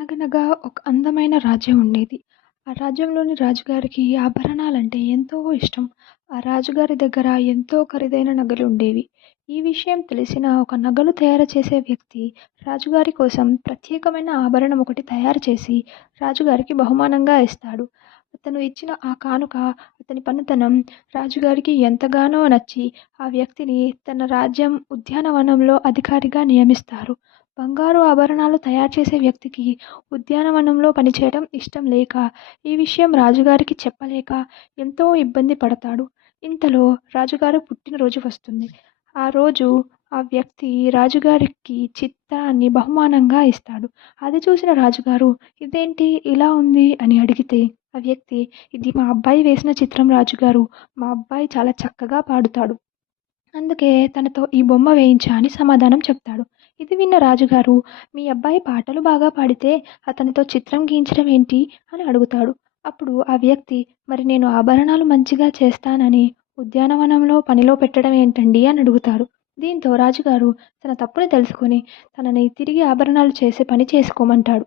అనగనగా ఒక అందమైన రాజ్యం ఉండేది. ఆ రాజ్యంలోని రాజుగారికి ఆభరణాలంటే ఎంతో ఇష్టం. ఆ రాజుగారి దగ్గర ఎంతో ఖరీదైన నగలుండేవి. ఈ విషయం తెలిసిన ఒక నగలు తయారు చేసే వ్యక్తి రాజుగారి కోసం ప్రత్యేకమైన ఆభరణం ఒకటి తయారు చేసి రాజుగారికి బహుమానంగా ఇస్తాడు. అతను ఇచ్చిన ఆ కానుక అతని పనితనం రాజుగారికి ఎంతగానో నచ్చి ఆ వ్యక్తిని తన రాజ్యం ఉద్యానవనంలో అధికారిగా నియమిస్తారు. బంగారు ఆభరణాలు తయారు చేసే వ్యక్తికి ఉద్యానవనంలో పనిచేయడం ఇష్టం లేక, ఈ విషయం రాజుగారికి చెప్పలేక ఎంతో ఇబ్బంది పడతాడు. ఇంతలో రాజుగారు పుట్టినరోజు వస్తుంది. ఆ రోజు ఆ వ్యక్తి రాజుగారికి చిత్రాన్ని బహుమానంగా ఇస్తాడు. అది చూసిన రాజుగారు ఇదేంటి ఇలా ఉంది అని అడిగితే ఆ వ్యక్తి, ఇది మా అబ్బాయి వేసిన చిత్రం రాజుగారు. మా అబ్బాయి చాలా చక్కగా పాడుతాడు. అందుకే తనతో ఈ బొమ్మ వేయించా అని సమాధానం చెప్తాడు. ఇది విన్న రాజుగారు, మీ అబ్బాయి పాటలు బాగా పాడితే అతనితో చిత్రం గీయించడం ఏంటి అని అడుగుతాడు. అప్పుడు ఆ వ్యక్తి, మరి నేను ఆభరణాలు మంచిగా చేస్తానని ఉద్యానవనంలో పనిలో పెట్టడం ఏంటండి అని అడుగుతారు. దీంతో రాజుగారు తన తప్పుని తెలుసుకొని తనని తిరిగి ఆభరణాలు చేసే పని చేసుకోమంటాడు.